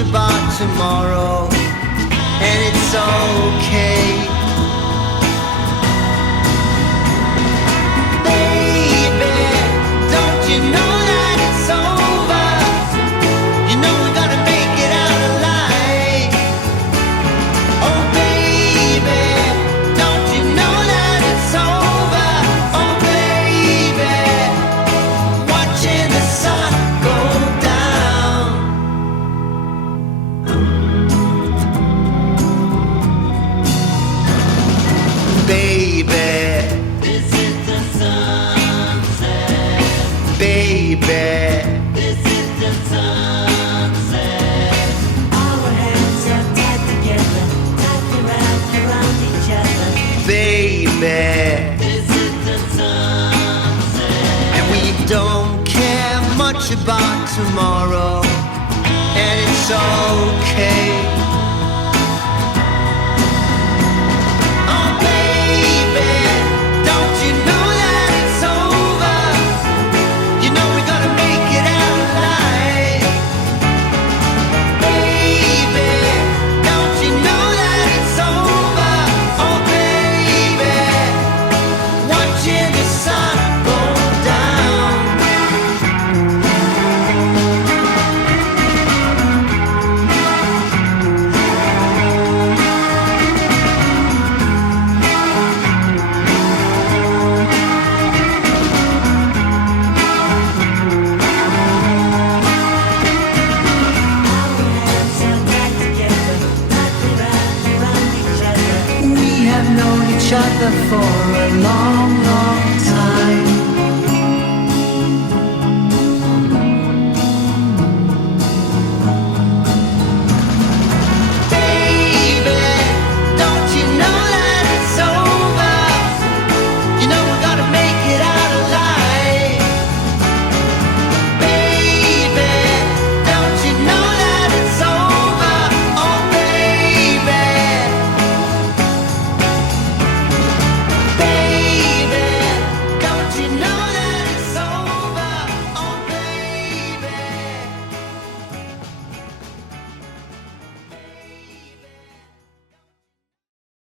About tomorrow, and it's okay. Baby, don't you know that it's over? You know we're gonna make it out alive. Oh baby, don't you know that it's over? Oh baby, watching the sun go down. Baby, this is the sunset. Baby, this is the sunset. Our hands are tied together, tightly wrapped around each other. Baby, this is the sunset. And we don't care much about tomorrow, and it's okay. Known each other for a long, long time.